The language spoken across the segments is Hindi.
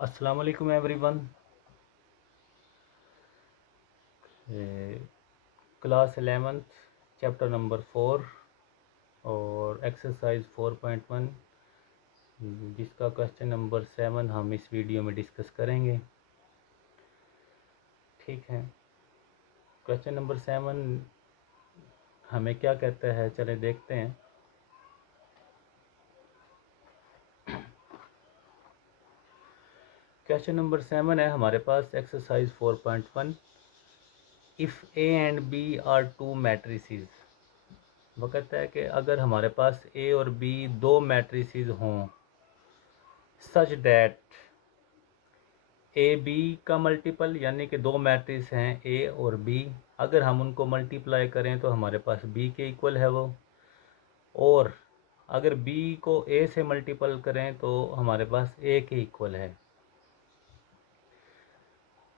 अस्सलाम वालेकुम everyone. Class 11th chapter number 4 और एक्सरसाइज 4.1 जिसका क्वेश्चन नंबर 7 हम इस वीडियो में डिस्कस करेंगे। ठीक है, क्वेश्चन नंबर 7 हमें क्या कहता है, चले देखते हैं। क्वेश्चन नंबर 7 है हमारे पास exercise 4.1। If A and B are two matrices, वो कहता है कि अगर हमारे पास ए और बी दो मैट्रिसेस हों सच दैट ए बी का मल्टीपल, यानी कि दो मैट्रिक्स हैं ए और बी, अगर हम उनको मल्टीप्लाई करें तो हमारे पास बी के इक्वल है वो, और अगर बी को ए से मल्टीपल करें तो हमारे पास ए के इक्वल है।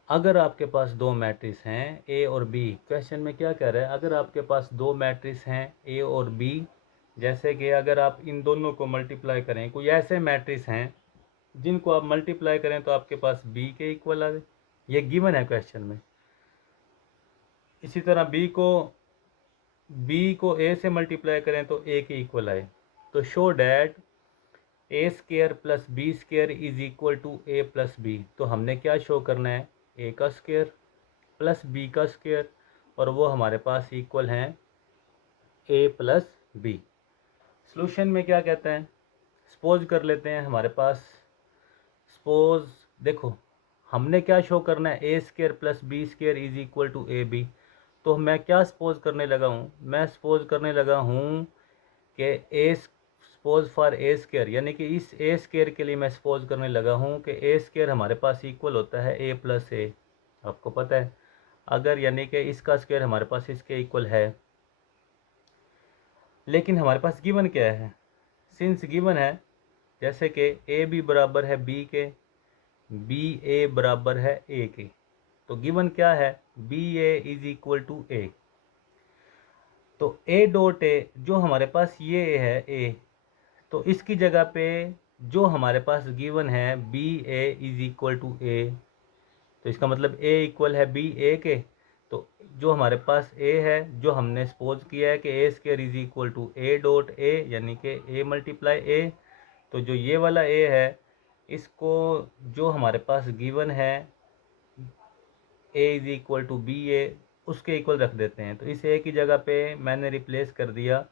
अगर आपके पास दो मैट्रिक्स हैं ए और बी, क्वेश्चन में क्या कह रहा है, अगर आपके पास दो मैट्रिक्स हैं ए और बी, जैसे कि अगर आप इन दोनों को मल्टीप्लाई करें, कोई ऐसे मैट्रिक्स हैं जिनको आप मल्टीप्लाई करें तो आपके पास बी के इक्वल आ जाए, ये गिवन है क्वेश्चन में। इसी तरह बी को ए से मल्टीप्लाई करें तो ए के इक्वल आए, तो show that A square plus B square is equal to A plus B. तो हमने क्या शो करना है, ए का स्केयर प्लस बी का स्केयर, और वो हमारे पास इक्वल हैं ए प्लस बी। सॉल्यूशन में क्या कहते हैं, सपोज कर लेते हैं हमारे पास, सपोज देखो हमने क्या शो करना है, A square plus B square is equal to A B. तो मैं क्या सपोज करने लगा हूँ, मैं सपोज करने लगा हूँ कि A suppose for a square, यानी कि इस ए स्केयर के लिए मैं सपोज करने लगा हूँ कि ए स्केयर हमारे पास इक्वल होता है ए प्लस ए। आपको पता है अगर यानी कि इसका स्केयर हमारे पास इसके इक्वल है, लेकिन हमारे पास गिवन क्या है, सिंस गिवन है जैसे कि ए बी बराबर है बी के, बी ए बराबर है ए के, तो गिवन क्या है, B A is equal to A. तो ए डॉट ए जो हमारे पास ये है ए, तो इसकी जगह पे जो हमारे पास गिवन है B A is equal to A, तो इसका मतलब ए इक्वल है बी ए के। तो जो हमारे पास ए है, जो हमने सपोज किया है कि A square is equal to A dot A, यानी कि ए मल्टीप्लाई ए, तो जो ये वाला ए है इसको जो हमारे पास गिवन है ए इज इक्वल टू बी ए, उसके इक्वल रख देते हैं। तो इस ए की जगह पे मैंने रिप्लेस कर दिया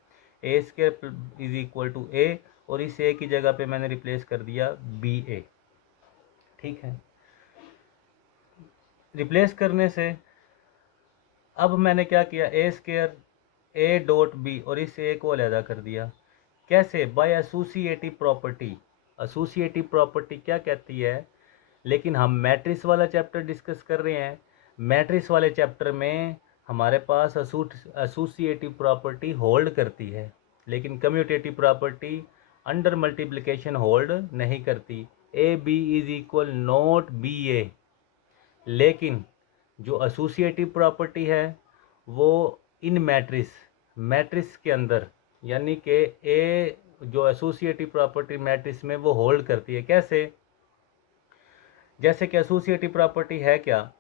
ए स्केयर इज इक्वल टू ए, और इस ए की जगह पे मैंने रिप्लेस कर दिया बी ए। ठीक है, रिप्लेस करने से अब मैंने क्या किया, A square A dot B और इस ए को अलहदा कर दिया। कैसे, by associative property. Associative property क्या कहती है, लेकिन हम मैट्रिक्स वाला चैप्टर डिस्कस कर रहे हैं, मैट्रिक्स वाले चैप्टर में हमारे पास एसोसिएटिव प्रॉपर्टी होल्ड करती है, लेकिन commutative property under multiplication hold नहीं करती। A B is equal not B A, लेकिन जो एसोसिएटिव प्रॉपर्टी है वो इन मैट्रिक्स के अंदर, यानी कि ए जो एसोसिएटिव प्रॉपर्टी मैट्रिक्स में वो होल्ड करती है। कैसे, जैसे कि एसोसिएटिव प्रॉपर्टी है क्या,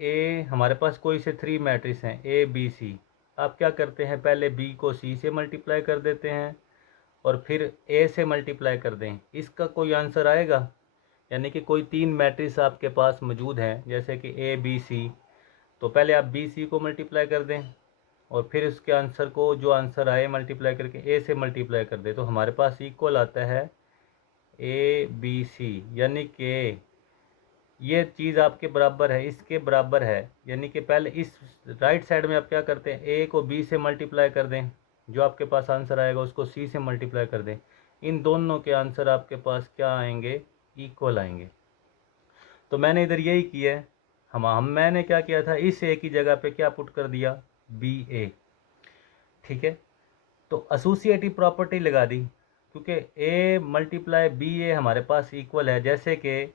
ए हमारे पास कोई से थ्री मैट्रिक्स हैं ए बी सी, आप क्या करते हैं, पहले बी को सी से मल्टीप्लाई कर देते हैं और फिर ए से मल्टीप्लाई कर दें, इसका कोई आंसर आएगा। यानी कि कोई तीन मैट्रिक्स आपके पास मौजूद हैं जैसे कि ए बी सी, तो पहले आप बी सी को मल्टीप्लाई कर दें और फिर उसके आंसर को जो आंसर आए मल्टीप्लाई करके ए से मल्टीप्लाई कर दें, तो हमारे पास इक्वल आता है ए बी सी, यानी कि ये चीज़ आपके बराबर है, इसके बराबर है। यानी कि पहले इस राइट साइड में आप क्या करते हैं, ए को बी से मल्टीप्लाई कर दें, जो आपके पास आंसर आएगा उसको सी से मल्टीप्लाई कर दें, इन दोनों के आंसर आपके पास क्या आएंगे, इक्वल आएंगे। तो मैंने इधर यही किया है, मैंने क्या किया था, इस ए की जगह पे क्या पुट कर दिया, बी ए। ठीक है, तो एसोसिएटिव प्रॉपर्टी लगा दी, क्योंकि ए मल्टीप्लाई बी ए हमारे पास इक्वल है, जैसे कि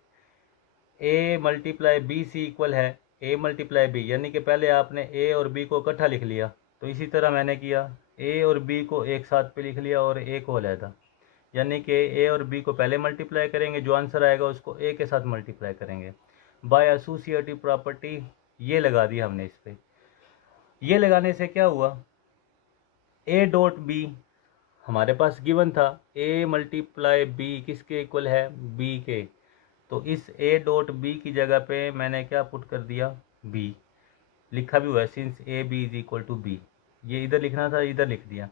A multiply B C equal है ए मल्टीप्लाई बी, यानी कि पहले आपने ए और बी को इकट्ठा लिख लिया, तो इसी तरह मैंने किया ए और बी को एक साथ पे लिख लिया और ए को अलहदा, यानी कि ए और बी को पहले मल्टीप्लाई करेंगे, जो आंसर आएगा उसको ए के साथ मल्टीप्लाई करेंगे। बाय एसोसिएटिव प्रॉपर्टी ये लगा दी हमने इस पर। ये लगाने से क्या हुआ, ए डॉट बी हमारे पास गिवन था, ए मल्टीप्लाई बी किसके इक्वल है, बी के। तो इस ए डॉट बी की जगह पे मैंने क्या पुट कर दिया, बी लिखा भी हुआ है, since A B is equal to B. ये इधर लिखना था, इधर लिख दिया।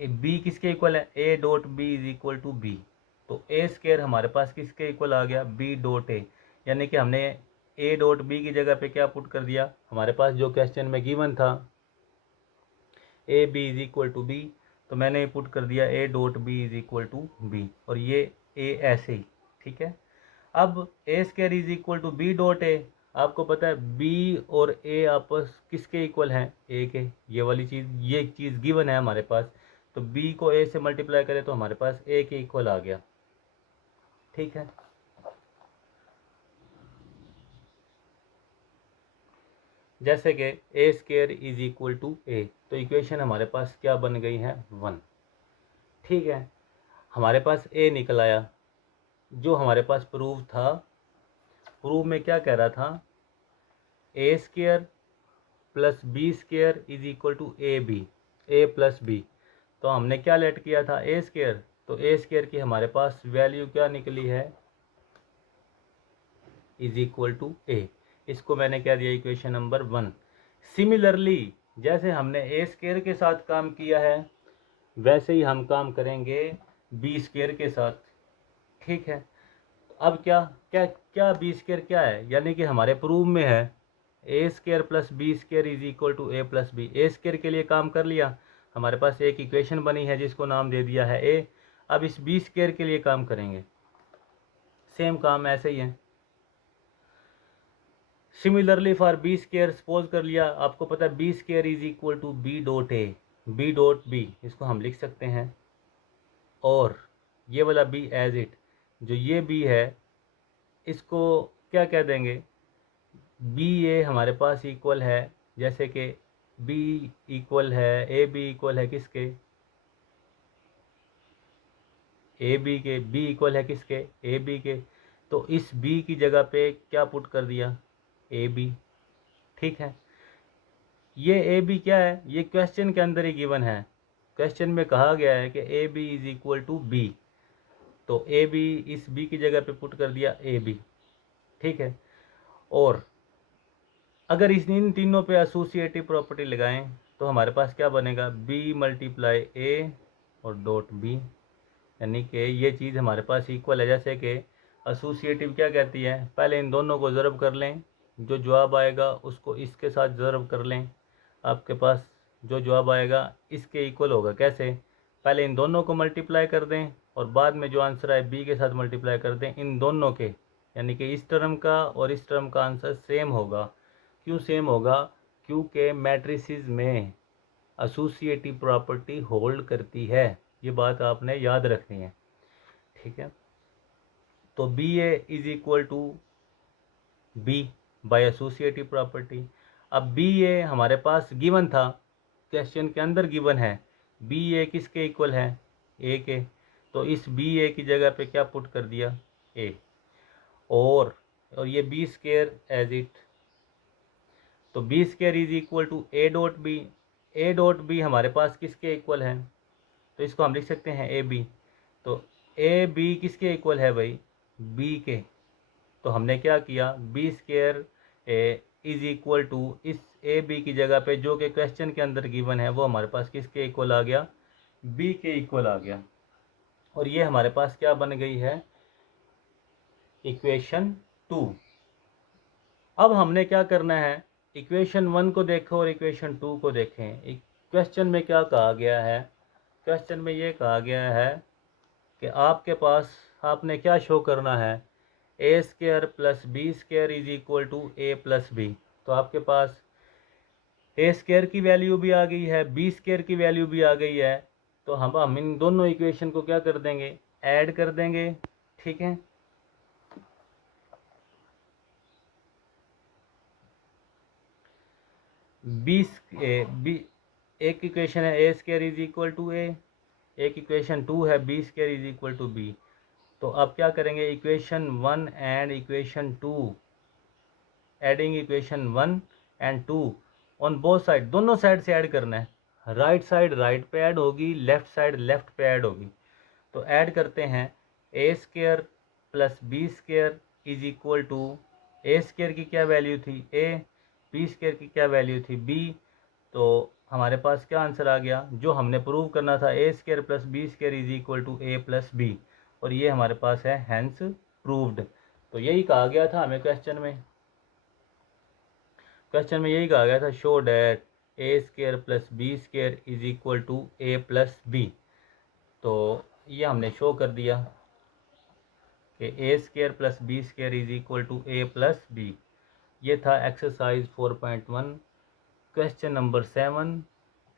बी किसके इक्वल है, A dot B is equal to B. तो ए स्केयर हमारे पास किसके इक्वल आ गया, बी डॉट ए। यानी कि हमने ए डॉट बी की जगह पे क्या पुट कर दिया, हमारे पास जो क्वेश्चन में गिवन था A B is equal to B, तो मैंने पुट कर दिया A dot B is equal to B, और ये ए ऐसे ही, ठीक है। अब A square is equal to B dot A, आपको पता है बी और ए आपस किसके इक्वल हैं, ए के। ये वाली चीज़, ये चीज़ गिवन है हमारे पास, तो बी को ए से मल्टीप्लाई करें तो हमारे पास ए के इक्वल आ गया, ठीक है। जैसे कि A square is equal to A, तो इक्वेशन हमारे पास क्या बन गई है, 1, ठीक है। हमारे पास ए निकल आया, जो हमारे पास प्रूफ था, प्रूफ में क्या कह रहा था, A square plus B square is equal to A B, A plus B. तो हमने क्या लेट किया था, ए स्केयर, तो ए स्केयर की हमारे पास वैल्यू क्या निकली है, इज इक्वल टू ए। इसको मैंने क्या दिया, इक्वेशन नंबर 1। सिमिलरली जैसे हमने ए स्केयर के साथ काम किया है, वैसे ही हम काम करेंगे बी स्केयर के साथ, ठीक है। अब क्या क्या क्या बी स्केयर क्या है, यानी कि हमारे प्रूफ में है A square plus B square is equal to A plus B. A square के लिए काम कर लिया, हमारे पास एक इक्वेशन बनी है जिसको नाम दे दिया है ए। अब इस बी स्केयर के लिए काम करेंगे, सेम काम ऐसे ही है। Similarly for B square suppose कर लिया, आपको पता है B square is equal to B dot A, B dot B इसको हम लिख सकते हैं, और ये वाला बी एज इट, जो ये बी है इसको क्या कह देंगे, बी ए हमारे पास इक्वल है, जैसे कि बी इक्वल है, ए बी इक्वल है किसके, ए बी के, बी इक्वल है किसके, ए बी के। तो इस बी की जगह पे क्या पुट कर दिया, ए बी, ठीक है। ये ए बी क्या है, ये क्वेश्चन के अंदर ही गिवन है, क्वेश्चन में कहा गया है कि A B is equal to B, तो ए बी इस बी की जगह पे पुट कर दिया ए बी, ठीक है। और अगर इन तीनों पे एसोसिएटिव प्रॉपर्टी लगाएं तो हमारे पास क्या बनेगा, बी मल्टीप्लाई ए और डॉट बी, यानी कि ये चीज़ हमारे पास इक्वल है। जैसे कि एसोसिएटिव क्या कहती है, पहले इन दोनों को ज़रब कर लें, जो जवाब आएगा उसको इसके साथ ज़रब कर लें, आपके पास जो जवाब आएगा इसके इक्वल होगा। कैसे, पहले इन दोनों को मल्टीप्लाई कर दें और बाद में जो आंसर आए बी के साथ मल्टीप्लाई कर दें इन दोनों के, यानी कि इस टर्म का और इस टर्म का आंसर सेम होगा। क्यों सेम होगा, क्योंकि मैट्रिसेस में एसोसिएटिव प्रॉपर्टी होल्ड करती है, ये बात आपने याद रखनी है, ठीक है। तो B A is equal to B by associative property. अब बी ए हमारे पास गिवन था, क्वेश्चन के अंदर गिवन है, बी ए किसके इक्वल है, ए के। तो इस बी ए की जगह पे क्या पुट कर दिया, ए, और ये बी स्केयर एज इट, तो B square is equal to A dot B. A dot B हमारे पास किसके इक्वल है, तो इसको हम लिख सकते हैं ए बी। तो ए बी किसके इक्वल है भाई, बी के। तो हमने क्या किया, B square is equal to इस ए बी की जगह पे जो कि क्वेश्चन के अंदर गिवन है वो हमारे पास किसके इक्वल आ गया, बी के इक्वल आ गया। और ये हमारे पास क्या बन गई है, इक्वेशन 2। अब हमने क्या करना है, इक्वेशन 1 को देखो और इक्वेशन 2 को देखें। क्वेश्चन में क्या कहा गया है, क्वेश्चन में ये कहा गया है कि आपके पास आपने क्या शो करना है, A square plus B square is equal to A plus B. तो आपके पास ए स्केयर की वैल्यू भी आ गई है, बी स्केयर की वैल्यू भी आ गई है, तो हम इन दोनों इक्वेशन को क्या कर देंगे, ऐड कर देंगे, ठीक है। बी एक इक्वेशन है A square is equal to A, एक इक्वेशन 2 है B square is equal to B. तो अब क्या करेंगे, equation 1 and equation 2, adding equation 1 and 2 on both side, दोनों साइड से ऐड करना है। राइट साइड राइट पे ऐड होगी, लेफ्ट साइड लेफ्ट पे ऐड होगी। तो ऐड करते हैं, A square plus B square is equal to, A square की क्या वैल्यू थी ए, बी स्क्वायर की क्या वैल्यू थी बी। तो हमारे पास क्या आंसर आ गया, जो हमने प्रूव करना था, A square plus B square is equal to A plus B, और ये हमारे पास है हैंस प्रूव्ड। तो यही कहा गया था हमें क्वेश्चन में, यही कहा गया था, show that A square plus B square is equal to A plus B. तो ये हमने शो कर दिया कि A square plus B square is equal to A plus B. ये था एक्सरसाइज 4.1 क्वेश्चन नंबर 7।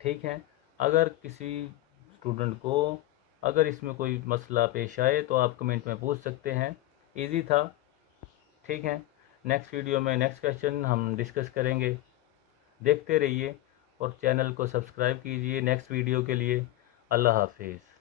ठीक है, अगर किसी स्टूडेंट को अगर इसमें कोई मसला पेश आए तो आप कमेंट में पूछ सकते हैं। इजी था। ठीक है, नेक्स्ट वीडियो में नेक्स्ट क्वेश्चन हम डिस्कस करेंगे। देखते रहिए और चैनल को सब्सक्राइब कीजिए नेक्स्ट वीडियो के लिए। अल्लाह हाफिज़।